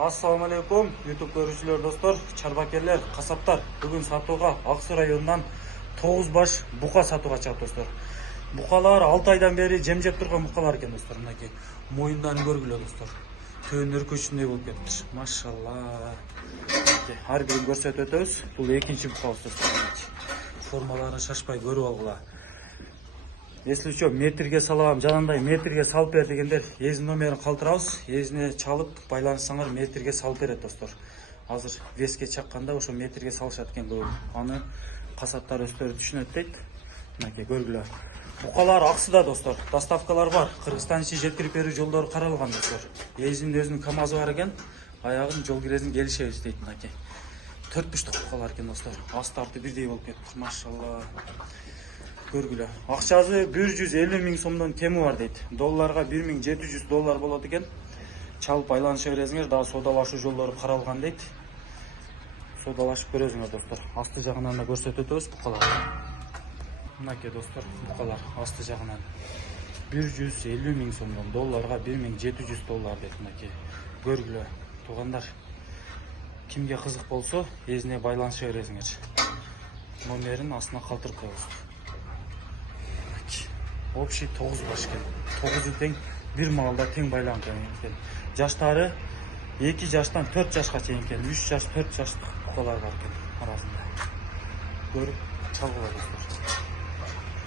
Assalamu alaikum YouTube görüşçüler dostlar, çarbakerler, kasaplar. Bugün satuğa Aksu rayonundan 9 baş buka satuğa çıktı dostlar. Bukalar 6 aydan beri jemjep turgan bukalar eкен dostlar. Mınакей moyundan көргүлө dostlar. Төөндөр көчүндөй болуп кетти. Машалла. Har birini көрсөтүп өтөбүз. Бул экинчи букабыз достар. Формаларын шашпай көрүп алгыла. Если что, метрге салам, жанандай метрге салып бер дегендер, езин номерин калтырабыз. Езине чалып байланышсаңар метрге салып берет достор. Азыр веске чакканда ошо метрге салышат экен көп. Аны касаптар өздөрү түшүнөт дейт. Мынакей көргүлө. Букалар Аксуда достор. Доставкалар бар. Кыргызстан ичи жеткирип берүү жолдору каралган достор. Езинин өзүнүн КамАЗы бар экен. Аягын жол киресин келишебиз дейт мынакей. 4 буштук букалар экен достор. Асты арты бирдей болуп кетти. Машалла. Көргүлө. Акчасы 150 миң сомдон кеми бар дейт. Долларга 1700 доллар болот экен. Чалып байланыша бересиңер, дагы содалашуу жолдору каралган дейт. Содалашып көрөсүңөр достор. Асты жагынан да көрсөтүп өтөбүз букалар. Мынакей достор, букалар асты жагынан 150 миң сомдон долларга 1700 доллар дейт мынакей. Көргүлө. Туугандар, кимге кызык болсо, эзине байланыша бересиңер. Номерин астына калтырып коебуз. Общий 9 баш экен. 9 тең бир маалда тең байланган экен. Жаштары 2 жаштан 4 жашка чейин экен. 3 жаш, 4 жаштык букалар бар экен арасында. Көрүп чалгыла достор.